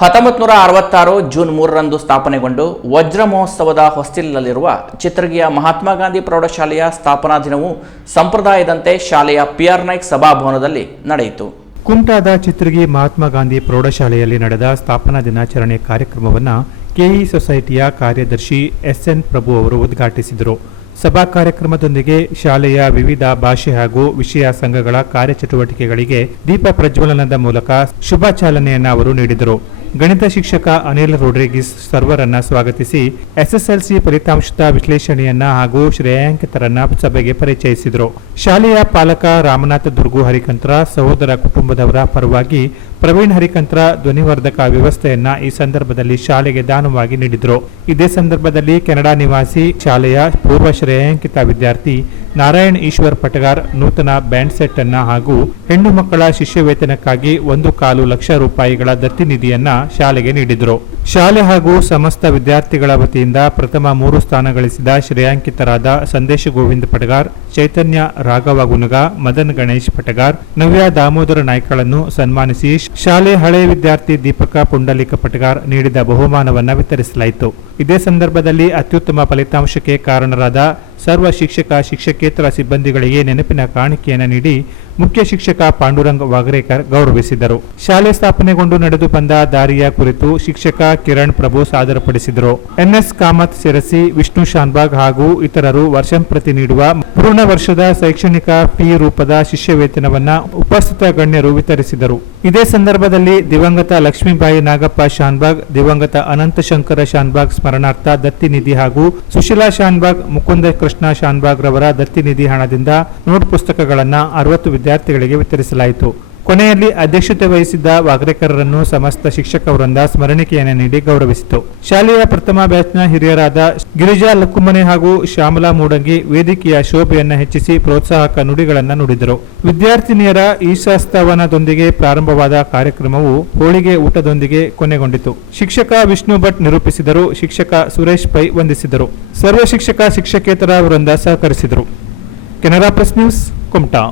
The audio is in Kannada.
ಹತ್ತೊಂಬತ್ತು ನೂರ ಅರವತ್ತಾರು ಜೂನ್ ಮೂರರಂದು ಸ್ಥಾಪನೆಗೊಂಡು ವಜ್ರ ಮಹೋತ್ಸವದ ಹೊಸ್ತಿಲ್ನಲ್ಲಿರುವ ಚಿತ್ರಗಿಯ ಮಹಾತ್ಮ ಗಾಂಧಿ ಪ್ರೌಢಶಾಲೆಯ ಸ್ಥಾಪನಾ ದಿನವು ಸಂಪ್ರದಾಯದಂತೆ ಶಾಲೆಯ ಪಿಆರ್ ನಾಯ್ಕ್ ಸಭಾಭವನದಲ್ಲಿ ನಡೆಯಿತು. ಕುಮಟಾದ ಚಿತ್ರಗಿ ಮಹಾತ್ಮ ಗಾಂಧಿ ಪ್ರೌಢಶಾಲೆಯಲ್ಲಿ ನಡೆದ ಸ್ಥಾಪನಾ ದಿನಾಚರಣೆ ಕಾರ್ಯಕ್ರಮವನ್ನು ಕೆಇ ಸೊಸೈಟಿಯ ಕಾರ್ಯದರ್ಶಿ ಎಸ್ಎನ್ ಪ್ರಭು ಅವರು ಉದ್ಘಾಟಿಸಿದರು. ಸಭಾ ಕಾರ್ಯಕ್ರಮದೊಂದಿಗೆ ಶಾಲೆಯ ವಿವಿಧ ಭಾಷೆ ಹಾಗೂ ವಿಷಯ ಸಂಘಗಳ ಕಾರ್ಯಚಟುವಟಿಕೆಗಳಿಗೆ ದೀಪ ಪ್ರಜ್ವಲನದ ಮೂಲಕ ಶುಭ ಚಾಲನೆಯನ್ನು ಅವರು ನೀಡಿದರು. ಗಣಿತ ಶಿಕ್ಷಕ ಅನಿಲ್ ರೋಡ್ರಿಗಿಸ್ ಸರ್ವರನ್ನ ಸ್ವಾಗತಿಸಿ ಎಸ್ಎಸ್ಎಲ್ಸಿ ಫಲಿತಾಂಶದ ವಿಶ್ಲೇಷಣೆಯನ್ನ ಹಾಗೂ ಶ್ರೇಯಾಂಕಿತರನ್ನ ಸಭೆಗೆ ಪರಿಚಯಿಸಿದರು. ಶಾಲೆಯ ಪಾಲಕ ರಾಮನಾಥ ದುರ್ಗು ಹರಿಕಂತ್ರ, ಸಹೋದರ ಕುಟುಂಬದವರ ಪರವಾಗಿ ಪ್ರವೀಣ್ ಹರಿಕಂತ್ರ ಧ್ವನಿವರ್ಧಕ ವ್ಯವಸ್ಥೆಯನ್ನ ಈ ಸಂದರ್ಭದಲ್ಲಿ ಶಾಲೆಗೆ ದಾನವಾಗಿ ನೀಡಿದರು. ಇದೇ ಸಂದರ್ಭದಲ್ಲಿ ಕೆನಡಾ ನಿವಾಸಿ, ಶಾಲೆಯ ಪೂರ್ವ ಶ್ರೇಯಾಂಕಿತ ವಿದ್ಯಾರ್ಥಿ ನಾರಾಯಣ್ ಈಶ್ವರ್ ಪಟಗಾರ್ ನೂತನ ಬ್ಯಾಂಡ್ ಸೆಟ್ ಅನ್ನ ಹಾಗೂ ಹೆಣ್ಣು ಮಕ್ಕಳ ಶಿಷ್ಯವೇತನಕ್ಕಾಗಿ ಒಂದು ಕಾಲು ಲಕ್ಷ ರೂಪಾಯಿಗಳ ದತ್ತಿ ನಿಧಿಯನ್ನ ಶಾಲೆಗೆ ನೀಡಿದರು. ಶಾಲೆ ಹಾಗೂ ಸಮಸ್ತ ವಿದ್ಯಾರ್ಥಿಗಳ ವತಿಯಿಂದ ಪ್ರಥಮ ಮೂರು ಸ್ಥಾನ ಗಳಿಸಿದ ಶ್ರೇಯಾಂಕಿತರಾದ ಸಂದೇಶ ಗೋವಿಂದ ಪಟಗಾರ್, ಚೈತನ್ಯ ರಾಘವ ಗುನುಗ ಮದನ್ ಗಣೇಶ್ ಪಟಗಾರ್, ನವ್ಯ ದಾಮೋದರ ನಾಯ್ಕಳನ್ನು ಸನ್ಮಾನಿಸಿ ಶಾಲೆ ಹಳೆ ವಿದ್ಯಾರ್ಥಿ ದೀಪಕ ಪುಂಡಲಿಕ ಪಟಗಾರ್ ನೀಡಿದ ಬಹುಮಾನವನ್ನು ವಿತರಿಸಲಾಯಿತು. ಇದೇ ಸಂದರ್ಭದಲ್ಲಿ ಅತ್ಯುತ್ತಮ ಫಲಿತಾಂಶಕ್ಕೆ ಕಾರಣರಾದ ಸರ್ವ ಶಿಕ್ಷಕ ಶಿಕ್ಷಕೇತರ ಸಿಬ್ಬಂದಿಗಳಿಗೆ ನೆನಪಿನ ಕಾಣಿಕೆಯನ್ನು ನೀಡಿ ಮುಖ್ಯ ಶಿಕ್ಷಕ ಪಾಂಡುರಂಗ್ ವಾಗ್ರೇಕರ್ ಗೌರವಿಸಿದರು. ಶಾಲೆ ಸ್ಥಾಪನೆಗೊಂಡು ನಡೆದು ಬಂದ ದಾರಿಯ ಕುರಿತು ಶಿಕ್ಷಕ ಕಿರಣ್ ಪ್ರಭು ಸಾದರಪಡಿಸಿದರು. ಎನ್ಎಸ್ ಕಾಮತ್ ಸಿರಸಿ ವಿಷ್ಣು ಶಾನ್ಬಾಗ್ ಹಾಗೂ ಇತರರು ವರ್ಷಂಪ್ರತಿ ನೀಡುವ ಪೂರ್ಣ ವರ್ಷದ ಶೈಕ್ಷಣಿಕ ಪಿ ರೂಪದ ಶಿಷ್ಯ ವೇತನವನ್ನ ಉಪಸ್ಥಿತ ಗಣ್ಯರು ವಿತರಿಸಿದರು. ಇದೇ ಸಂದರ್ಭದಲ್ಲಿ ದಿವಂಗತ ಲಕ್ಷ್ಮೀಬಾಯಿ ನಾಗಪ್ಪ ಶಾನ್ಬಾಗ್, ದಿವಂಗತ ಅನಂತ ಶಂಕರ ಶಾನ್ಬಾಗ್ ಸ್ಮರಣಾರ್ಥ ದತ್ತಿ ನಿಧಿ ಹಾಗೂ ಸುಶೀಲಾ ಶಾನ್ಬಾಗ್, ಮುಕುಂದ ಕೃಷ್ಣ ಶಾನ್ಬಾಗ್ ರವರ ದತ್ತಿ ನಿಧಿ ಹಣದಿಂದ ನೋಟ್ ಪುಸ್ತಕಗಳನ್ನ ಅರವತ್ತು ವಿದ್ಯಾರ್ಥಿಗಳಿಗೆ ವಿತರಿಸಲಾಯಿತು. ಕೊನೆಯಲ್ಲಿ ಅಧ್ಯಕ್ಷತೆ ವಹಿಸಿದ್ದ ವಾಗ್ರೇಕರರನ್ನು ಸಮಸ್ತ ಶಿಕ್ಷಕ ವೃಂದ ಸ್ಮರಣಿಕೆಯನ್ನು ನೀಡಿ ಗೌರವಿಸಿತು. ಶಾಲೆಯ ಪ್ರಥಮ ಬ್ಯಾಚ್ನ ಹಿರಿಯರಾದ ಗಿರಿಜಾ ಲಕ್ಕುಮನೆ ಹಾಗೂ ಶ್ಯಾಮಲಾ ಮೂಡಂಗಿ ವೇದಿಕೆಯ ಶೋಭೆಯನ್ನು ಹೆಚ್ಚಿಸಿ ಪ್ರೋತ್ಸಾಹಕ ನುಡಿಗಳನ್ನು ನುಡಿದರು. ವಿದ್ಯಾರ್ಥಿನಿಯರ ಈಶಾಸ್ತವನದೊಂದಿಗೆ ಪ್ರಾರಂಭವಾದ ಕಾರ್ಯಕ್ರಮವು ಹೋಳಿಗೆ ಊಟದೊಂದಿಗೆ ಕೊನೆಗೊಂಡಿತು. ಶಿಕ್ಷಕ ವಿಷ್ಣು ಭಟ್ ನಿರೂಪಿಸಿದರು, ಶಿಕ್ಷಕ ಸುರೇಶ್ ಪೈ ವಂದಿಸಿದರು. ಸರ್ವ ಶಿಕ್ಷಕ ಶಿಕ್ಷಕೇತರ ವೃಂದ ಸಹಕರಿಸಿದರು. Canara press news, Kumta.